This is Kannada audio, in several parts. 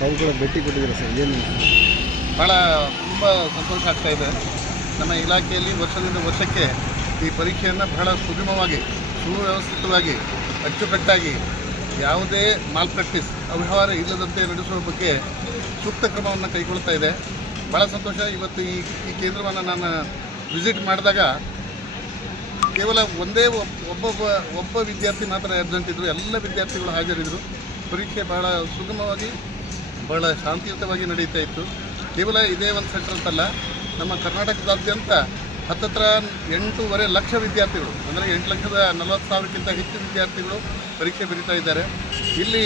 ತಾವು ಕೂಡ ಭೇಟಿ ಕೊಟ್ಟಿದ್ದೀರಾ ಸರ್, ಏನು ಭಾಳ ತುಂಬ ಸಂತೋಷ ಆಗ್ತಾಯಿದೆ. ನಮ್ಮ ಇಲಾಖೆಯಲ್ಲಿ ವರ್ಷದಿಂದ ವರ್ಷಕ್ಕೆ ಈ ಪರೀಕ್ಷೆಯನ್ನು ಬಹಳ ಸುಗಮವಾಗಿ, ಸುವ್ಯವಸ್ಥಿತವಾಗಿ, ಅಚ್ಚುಕಟ್ಟಾಗಿ, ಯಾವುದೇ ಮಾಲ್ ಪ್ರಾಕ್ಟೀಸ್ ಅವ್ಯವಹಾರ ಇಲ್ಲದಂತೆ ನಡೆಸುವ ಬಗ್ಗೆ ಸೂಕ್ತ ಕ್ರಮವನ್ನು ಕೈಗೊಳ್ತಾ ಇದೆ. ಭಾಳ ಸಂತೋಷ. ಇವತ್ತು ಈ ಕೇಂದ್ರವನ್ನು ನಾನು ವಿಸಿಟ್ ಮಾಡಿದಾಗ ಕೇವಲ ಒಬ್ಬ ವಿದ್ಯಾರ್ಥಿ ಮಾತ್ರ ಅಬ್ಸೆಂಟ್ ಇದ್ದರು. ಎಲ್ಲ ವಿದ್ಯಾರ್ಥಿಗಳು ಹಾಜರಿದ್ದರು. ಪರೀಕ್ಷೆ ಭಾಳ ಸುಗಮವಾಗಿ, ಭಾಳ ಶಾಂತಿಯುತವಾಗಿ ನಡೀತಾ ಇತ್ತು. ಕೇವಲ ಇದೇ ಒಂದು ಸೆಂಟರ್ ಅಂತಲ್ಲ, ನಮ್ಮ ಕರ್ನಾಟಕದಾದ್ಯಂತ ಹತ್ತತ್ರ 8.5 ಲಕ್ಷ ವಿದ್ಯಾರ್ಥಿಗಳು, ಅಂದರೆ 8,40,000ಕ್ಕಿಂತ ಹೆಚ್ಚು ವಿದ್ಯಾರ್ಥಿಗಳು ಪರೀಕ್ಷೆ ಬರೀತಾ ಇದ್ದಾರೆ. ಇಲ್ಲಿ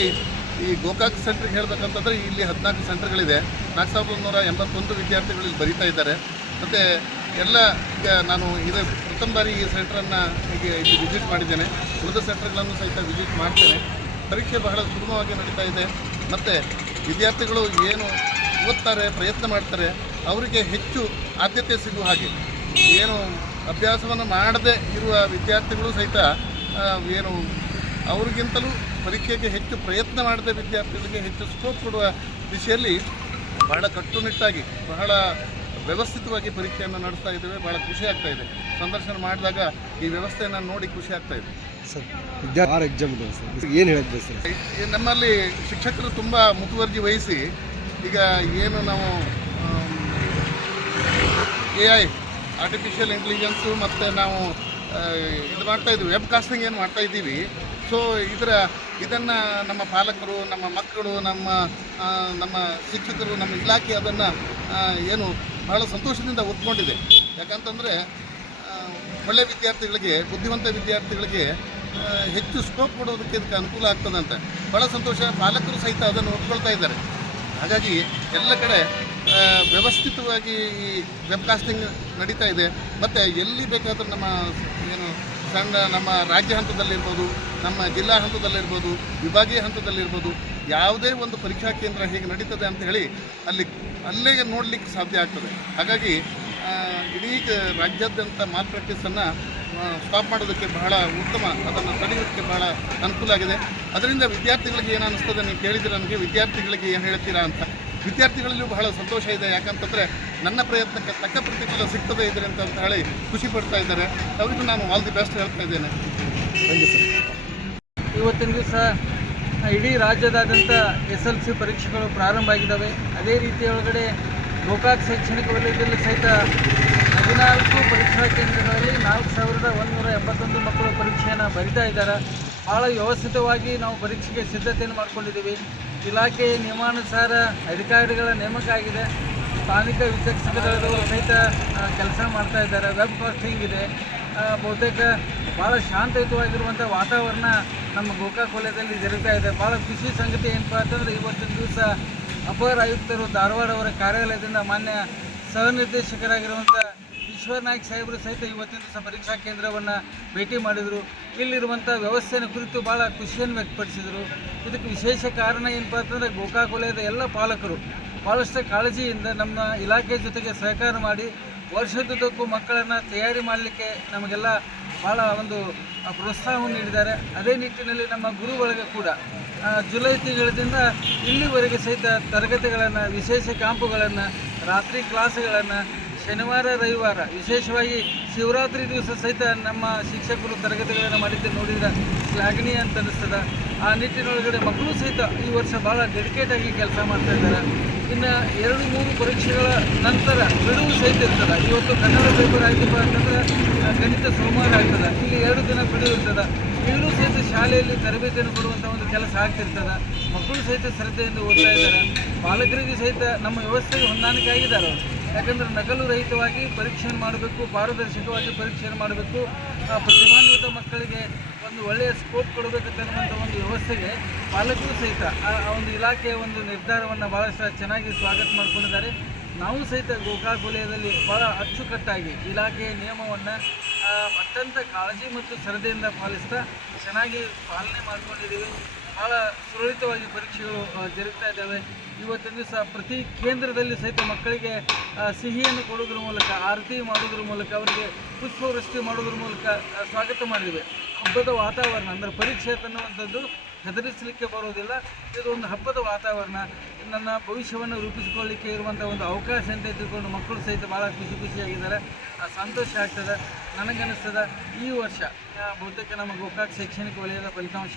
ಈ ಗೋಕಾಕ್ ಸೆಂಟ್ರಿಗೆ ಹೇಳಬೇಕಂತಂದರೆ ಇಲ್ಲಿ 14 ಸೆಂಟರ್ಗಳಿದೆ. 4,181 ವಿದ್ಯಾರ್ಥಿಗಳು ಇಲ್ಲಿ ಬರೀತಾ ಇದ್ದಾರೆ. ಮತ್ತು ಎಲ್ಲ ಈಗ ನಾನು ಇದೇ ಪ್ರಥಮ ಬಾರಿ ಈ ಸೆಂಟ್ರನ್ನು ಈಗ ಇಲ್ಲಿ ವಿಸಿಟ್ ಮಾಡಿದ್ದೇನೆ. ಉಳಿದ ಸೆಂಟರ್ಗಳನ್ನು ಸಹಿತ ವಿಸಿಟ್ ಮಾಡ್ತೇನೆ. ಪರೀಕ್ಷೆ ಬಹಳ ಸುಗಮವಾಗಿ ನಡೀತಾ ಇದೆ. ಮತ್ತು ವಿದ್ಯಾರ್ಥಿಗಳು ಏನು ಓದ್ತಾರೆ, ಪ್ರಯತ್ನ ಮಾಡ್ತಾರೆ, ಅವರಿಗೆ ಹೆಚ್ಚು ಆದ್ಯತೆ ಸಿಗುವ ಹಾಗೆ, ಏನು ಅಭ್ಯಾಸವನ್ನು ಮಾಡದೇ ಇರುವ ವಿದ್ಯಾರ್ಥಿಗಳು ಸಹಿತ ಏನು ಅವ್ರಿಗಿಂತಲೂ ಪರೀಕ್ಷೆಗೆ ಹೆಚ್ಚು ಪ್ರಯತ್ನ ಮಾಡದೆ ವಿದ್ಯಾರ್ಥಿಗಳಿಗೆ ಹೆಚ್ಚು ಸ್ಕೋಪ್ ಕೊಡುವ ದಿಶೆಯಲ್ಲಿ ಬಹಳ ಕಟ್ಟುನಿಟ್ಟಾಗಿ, ಬಹಳ ವ್ಯವಸ್ಥಿತವಾಗಿ ಪರೀಕ್ಷೆಯನ್ನು ನಡೆಸ್ತಾ ಇದ್ದೇವೆ. ಭಾಳ ಖುಷಿ ಆಗ್ತಾಯಿದೆ. ಸಂದರ್ಶನ ಮಾಡಿದಾಗ ಈ ವ್ಯವಸ್ಥೆಯನ್ನು ನೋಡಿ ಖುಷಿ ಆಗ್ತಾಯಿದೆ. ಸರ್, ವಿದ್ಯಾರ್ಥಿ ಎಕ್ಸಾಮ್ ಇದೆ ಸರ್, ಏನು ಹೇಳಿದ್ದೆ ಸರ್? ನಮ್ಮಲ್ಲಿ ಶಿಕ್ಷಕರು ತುಂಬ ಮುತುವರ್ಜಿ ವಹಿಸಿ, ಈಗ ಏನು ನಾವು AI ಆರ್ಟಿಫಿಷಿಯಲ್ ಇಂಟೆಲಿಜೆನ್ಸು ಮತ್ತು ನಾವು ಇದು ಮಾಡ್ತಾಯಿದ್ವಿ, ವೆಬ್ ಕಾಸ್ಟಿಂಗ್ ಏನು ಮಾಡ್ತಾಯಿದ್ದೀವಿ. ಸೊ ಇದನ್ನು ನಮ್ಮ ಪಾಲಕರು, ನಮ್ಮ ಮಕ್ಕಳು, ನಮ್ಮ ಶಿಕ್ಷಕರು, ನಮ್ಮ ಇಲಾಖೆ ಅದನ್ನು ಏನು ಭಾಳ ಸಂತೋಷದಿಂದ ಒಪ್ಕೊಂಡಿದೆ. ಯಾಕಂತಂದರೆ ಒಳ್ಳೆಯ ವಿದ್ಯಾರ್ಥಿಗಳಿಗೆ, ಬುದ್ಧಿವಂತ ವಿದ್ಯಾರ್ಥಿಗಳಿಗೆ ಹೆಚ್ಚು ಸ್ಕೋಪ್ ಕೊಡೋದಕ್ಕೆ ಇದಕ್ಕೆ ಅನುಕೂಲ ಆಗ್ತದಂತೆ. ಭಾಳ ಸಂತೋಷ. ಪಾಲಕರು ಸಹಿತ ಅದನ್ನು ಒಪ್ಕೊಳ್ತಾ ಇದ್ದಾರೆ. ಹಾಗಾಗಿ ಎಲ್ಲ ಕಡೆ ವ್ಯವಸ್ಥಿತವಾಗಿ ಈ ವೆಬ್ಕಾಸ್ಟಿಂಗ್ ನಡೀತಾ ಇದೆ. ಮತ್ತು ಎಲ್ಲಿ ಬೇಕಾದರೂ ನಮ್ಮ ರಾಜ್ಯ ಹಂತದಲ್ಲಿರ್ಬೋದು, ನಮ್ಮ ಜಿಲ್ಲಾ ಹಂತದಲ್ಲಿರ್ಬೋದು, ವಿಭಾಗೀಯ ಹಂತದಲ್ಲಿರ್ಬೋದು, ಯಾವುದೇ ಒಂದು ಪರೀಕ್ಷಾ ಕೇಂದ್ರ ಹೇಗೆ ನಡೀತದೆ ಅಂತ ಹೇಳಿ ಅಲ್ಲೇ ನೋಡಲಿಕ್ಕೆ ಸಾಧ್ಯ ಆಗ್ತದೆ. ಹಾಗಾಗಿ ಇಡೀ ರಾಜ್ಯಾದ್ಯಂತ ಮಾಲ್ ಪ್ರಾಕ್ಟೀಸನ್ನು ಸ್ಟಾಪ್ ಮಾಡೋದಕ್ಕೆ ಬಹಳ ಉತ್ತಮ, ಅದನ್ನು ತಡೆಯೋದಕ್ಕೆ ಬಹಳ ಅನುಕೂಲ ಆಗಿದೆ. ಅದರಿಂದ ವಿದ್ಯಾರ್ಥಿಗಳಿಗೆ ಏನು ಅನ್ನಿಸ್ತದೆ, ನೀವು ಕೇಳಿದರೆ ನನಗೆ ವಿದ್ಯಾರ್ಥಿಗಳಿಗೆ ಏನು ಹೇಳ್ತೀರಾ ಅಂತ. ವಿದ್ಯಾರ್ಥಿಗಳಲ್ಲೂ ಬಹಳ ಸಂತೋಷ ಇದೆ. ಯಾಕಂತಂದರೆ ನನ್ನ ಪ್ರಯತ್ನಕ್ಕೆ ತಕ್ಕ ಪ್ರತಿಫಲ ಸಿಗ್ತದೆ ಇದ್ರೆ ಅಂತ ಹೇಳಿ ಖುಷಿ ಪಡ್ತಾ ಇದ್ದಾರೆ. ಅವರಿಗೂ ನಾನು ಆಲ್ ದಿ ಬೆಸ್ಟ್ ಹೇಳ್ತಾ ಇದ್ದೇನೆ. Thank you sir. ಇವತ್ತಿನ ದಿವಸ ಇಡೀ ರಾಜ್ಯದಾದ್ಯಂತ SLC ಪರೀಕ್ಷೆಗಳು ಪ್ರಾರಂಭ ಆಗಿದ್ದಾವೆ. ಅದೇ ರೀತಿ ಒಳಗಡೆ ಗೋಕಾಕ್ ಶೈಕ್ಷಣಿಕ ವಲಯದಲ್ಲಿ ಸಹಿತ 14 ಪರೀಕ್ಷಾ ಕೇಂದ್ರಗಳಲ್ಲಿ 4,181 ಮಕ್ಕಳು ಪರೀಕ್ಷೆಯನ್ನು ಬರಿತಾ ಇದ್ದಾರೆ. ಭಾಳ ವ್ಯವಸ್ಥಿತವಾಗಿ ನಾವು ಪರೀಕ್ಷೆಗೆ ಸಿದ್ಧತೆಯನ್ನು ಮಾಡ್ಕೊಂಡಿದ್ದೀವಿ. ಇಲಾಖೆ ನಿಯಮಾನುಸಾರ ಅಧಿಕಾರಿಗಳ ನೇಮಕ ಆಗಿದೆ. ಸ್ಥಾನಿಕ ವಿಚಕ್ಷಕರು ಸಹಿತ ಕೆಲಸ ಮಾಡ್ತಾ ಇದ್ದಾರೆ. ವೆಬ್ ಕಾಸ್ಟಿಂಗ್ ಇದೆ. ಬಹುತೇಕ ಭಾಳ ಶಾಂತಯುತವಾಗಿರುವಂಥ ವಾತಾವರಣ ನಮ್ಮ ಗೋಕಾಕ್ ವಲಯದಲ್ಲಿ ಜರುಗ್ತಾ ಇದೆ. ಭಾಳ ಖುಷಿ ಸಂಗತಿ ಏನಪ್ಪ ಅಂತಂದರೆ, ಇವತ್ತಿನ ದಿವಸ ಅಪರ ಆಯುಕ್ತರು ಧಾರವಾಡ ಅವರ ಕಾರ್ಯಾಲಯದಿಂದ ಮಾನ್ಯ ಸಹ ನಿರ್ದೇಶಕರಾಗಿರುವಂಥ ಈಶ್ವರ್ ನಾಯ್ಕ್ ಸಾಹೇಬರು ಸಹಿತ ಇವತ್ತಿನ ದಿವಸ ಪರೀಕ್ಷಾ ಕೇಂದ್ರವನ್ನು ಭೇಟಿ ಮಾಡಿದರು. ಇಲ್ಲಿರುವಂಥ ವ್ಯವಸ್ಥೆಯ ಕುರಿತು ಭಾಳ ಖುಷಿಯನ್ನು ವ್ಯಕ್ತಪಡಿಸಿದರು. ಇದಕ್ಕೆ ವಿಶೇಷ ಕಾರಣ ಏನಪ್ಪ ಅಂತಂದರೆ, ಗೋಕಾಕ್ ವಲಯದ ಎಲ್ಲ ಪಾಲಕರು ಭಾಳಷ್ಟು ಕಾಳಜಿಯಿಂದ ನಮ್ಮ ಇಲಾಖೆ ಜೊತೆಗೆ ಸಹಕಾರ ಮಾಡಿ ವರ್ಷದುದ್ದಕ್ಕೂ ಮಕ್ಕಳನ್ನು ತಯಾರಿ ಮಾಡಲಿಕ್ಕೆ ನಮಗೆಲ್ಲ ಭಾಳ ಒಂದು ಪ್ರೋತ್ಸಾಹವನ್ನು ನೀಡಿದ್ದಾರೆ. ಅದೇ ನಿಟ್ಟಿನಲ್ಲಿ ನಮ್ಮ ಗುರು ಬಳಗ ಕೂಡ ಜುಲೈ ತಿಂಗಳಿಂದ ಇಲ್ಲಿವರೆಗೆ ಸಹಿತ ತರಗತಿಗಳನ್ನು, ವಿಶೇಷ ಕ್ಯಾಂಪುಗಳನ್ನು, ರಾತ್ರಿ ಕ್ಲಾಸ್ಗಳನ್ನು, ಶನಿವಾರ ರವಿವಾರ ವಿಶೇಷವಾಗಿ ಶಿವರಾತ್ರಿ ದಿವಸ ಸಹಿತ ನಮ್ಮ ಶಿಕ್ಷಕರು ತರಗತಿಗಳನ್ನು ಮಾಡಿದ್ದು ನೋಡಿದರೆ ಶ್ಲಾಘನೀಯ ಅಂತ ಅನ್ನಿಸ್ತದೆ. ಆ ನಿಟ್ಟಿನೊಳಗಡೆ ಮಕ್ಕಳು ಸಹಿತ ಈ ವರ್ಷ ಭಾಳ ಡೆಡಿಕೇಟಾಗಿ ಕೆಲಸ ಮಾಡ್ತಾ ಇದ್ದಾರೆ. ಇನ್ನು 2-3 ಪರೀಕ್ಷೆಗಳ ನಂತರ ಬಿಡುವು ಸಹಿತ ಇರ್ತದೆ. ಇವತ್ತು ಕನ್ನಡ ಪೇಪರ್ ಆಗಿಪ್ಪ ಅಂತಂದರೆ ಗಣಿತ ಸೋಮವಾರ ಆಗ್ತದೆ. ಇಲ್ಲಿ 2 ದಿನ ಬಿಡುವು ಇರ್ತದೆ. ಈಗಲೂ ಸಹಿತ ಶಾಲೆಯಲ್ಲಿ ತರಬೇತಿಯನ್ನು ಕೊಡುವಂಥ ಒಂದು ಕೆಲಸ ಆಗ್ತಿರ್ತದೆ. ಮಕ್ಕಳು ಸಹಿತ ಶ್ರದ್ಧೆಯಿಂದ ಓದ್ತಾ ಇದ್ದಾರೆ. ಪಾಲಕರಿಗೆ ಸಹಿತ ನಮ್ಮ ವ್ಯವಸ್ಥೆಗೆ ಹೊಂದಾಣಿಕೆ ಆಗಿದ್ದಾರೆ. ಯಾಕಂದರೆ ನಕಲು ರಹಿತವಾಗಿ ಪರೀಕ್ಷೆಯನ್ನು ಮಾಡಬೇಕು, ಪಾರದರ್ಶಕವಾಗಿ ಪರೀಕ್ಷೆಯನ್ನು ಮಾಡಬೇಕು, ಪ್ರತಿಭಾನ್ವಿತ ಮಕ್ಕಳಿಗೆ ಒಂದು ಒಳ್ಳೆಯ ಸ್ಕೋಪ್ ಕೊಡಬೇಕಂತನ್ನುವಂಥ ಒಂದು ವ್ಯವಸ್ಥೆಗೆ ಪಾಲಕರು ಸಹಿತ ಆ ಒಂದು ಇಲಾಖೆಯ ಒಂದು ನಿರ್ಧಾರವನ್ನು ಭಾಳಷ್ಟು ಚೆನ್ನಾಗಿ ಸ್ವಾಗತ ಮಾಡಿಕೊಂಡಿದ್ದಾರೆ. ನಾವು ಸಹಿತ ಗೋಕಾಕ್ ವಲಯದಲ್ಲಿ ಭಾಳ ಅಚ್ಚುಕಟ್ಟಾಗಿ ಇಲಾಖೆಯ ನಿಯಮವನ್ನು ಅತ್ಯಂತ ಕಾಳಜಿ ಮತ್ತು ಶ್ರದ್ಧೆಯಿಂದ ಪಾಲಿಸ್ತಾ ಚೆನ್ನಾಗಿ ಪಾಲನೆ ಮಾಡ್ಕೊಂಡಿದ್ದೀವಿ. ಭಾಳ ಸುರಳಿತವಾಗಿ ಪರೀಕ್ಷೆಗಳು ಜರುಗ್ತಾ ಇದ್ದಾವೆ. ಇವತ್ತಿನ ದಿವಸ ಪ್ರತಿ ಕೇಂದ್ರದಲ್ಲಿ ಸಹಿತ ಮಕ್ಕಳಿಗೆ ಸಿಹಿಯನ್ನು ಕೊಡೋದ್ರ ಮೂಲಕ, ಆರತಿ ಮಾಡೋದ್ರ ಮೂಲಕ, ಅವರಿಗೆ ಪುಷ್ಪವೃಷ್ಟಿ ಮಾಡೋದ್ರ ಮೂಲಕ ಸ್ವಾಗತ ಮಾಡಿದ್ದೇವೆ. ಹಬ್ಬದ ವಾತಾವರಣ ಅಂದರೆ ಪರೀಕ್ಷೆ ಅನ್ನುವಂಥದ್ದು ಹೆದರಿಸಲಿಕ್ಕೆ ಬರೋದಿಲ್ಲ. ಇದು ಒಂದು ಹಬ್ಬದ ವಾತಾವರಣ. ನನ್ನ ಭವಿಷ್ಯವನ್ನು ರೂಪಿಸಿಕೊಳ್ಳಿಕ್ಕೆ ಇರುವಂಥ ಒಂದು ಅವಕಾಶ ಅಂತ ತಿಳ್ಕೊಂಡು ಮಕ್ಕಳು ಸಹಿತ ಭಾಳ ಖುಷಿಯಾಗಿದ್ದಾರೆ. ಸಂತೋಷ ಆಗ್ತದೆ. ನನಗನ್ನಿಸ್ತದೆ ಈ ವರ್ಷ ಬಹುತೇಕ ನಮ್ಮ ಗೋಕಾಕ್ ಶೈಕ್ಷಣಿಕ ವಲಯದ ಫಲಿತಾಂಶ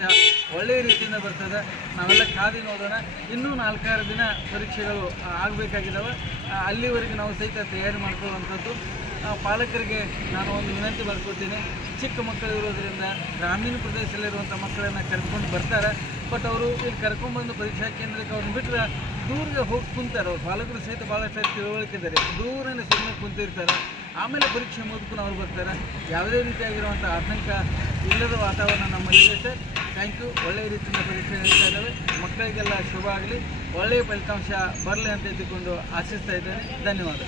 ಒಳ್ಳೆಯ ರೀತಿಯಿಂದ ಬರ್ತದೆ. ನಾವೆಲ್ಲ ಕಾದಿ ನೋಡೋಣ. ಇನ್ನೂ 4-6 ದಿನ ಪರೀಕ್ಷೆಗಳು ಆಗಬೇಕಾಗಿದ್ದಾವೆ. ಅಲ್ಲಿವರೆಗೆ ನಾವು ಸಹಿತ ತಯಾರಿ ಮಾಡ್ಕೊಳ್ಳುವಂಥದ್ದು. ಪಾಲಕರಿಗೆ ನಾನು ಒಂದು ವಿನಂತಿ ಮಾಡ್ಕೊಳ್ತೀನಿ. ಚಿಕ್ಕ ಮಕ್ಕಳು ಇರೋದರಿಂದ ಗ್ರಾಮೀಣ ಪ್ರದೇಶದಲ್ಲಿರುವಂಥ ಮಕ್ಕಳನ್ನು ಕರ್ಕೊಂಡು ಬರ್ತಾರೆ. ಬಟ್ ಅವರು ಇಲ್ಲಿ ಕರ್ಕೊಂಡ್ಬಂದು ಪರೀಕ್ಷಾ ಕೇಂದ್ರಕ್ಕೆ ಅವ್ರನ್ನ ಬಿಟ್ಟರೆ ದೂರಿಗೆ ಹೋಗಿ ಕುಂತಾರೆ. ಅವ್ರು ಪಾಲಕರು ಸಹಿತ ಭಾಳಷ್ಟು ತಿಳುವಳಿಕೆ ಇದ್ದಾರೆ. ದೂರನೇ ಸುಮ್ಮನೆ ಕುಂತಿರ್ತಾರೆ. ಆಮೇಲೆ ಪರೀಕ್ಷೆ ಮುಗಿದ್ಕೊಂಡು ಅವ್ರು ಬರ್ತಾರೆ. ಯಾವುದೇ ರೀತಿಯಾಗಿರುವಂಥ ಆತಂಕ ಇಲ್ಲದ ವಾತಾವರಣ ನಮ್ಮಲ್ಲಿದೆ ಸರ್. Thank you. ಒಳ್ಳೆಯ ರೀತಿಯಿಂದ ಪರೀಕ್ಷೆ ನಡೀತಾ ಇದ್ದಾವೆ. ಮಕ್ಕಳಿಗೆಲ್ಲ ಶುಭ ಆಗಲಿ, ಒಳ್ಳೆಯ ಫಲಿತಾಂಶ ಬರಲಿ ಅಂತ ಇದ್ದುಕೊಂಡು ಆಶಿಸ್ತಾ ಇದ್ದೇನೆ. ಧನ್ಯವಾದ.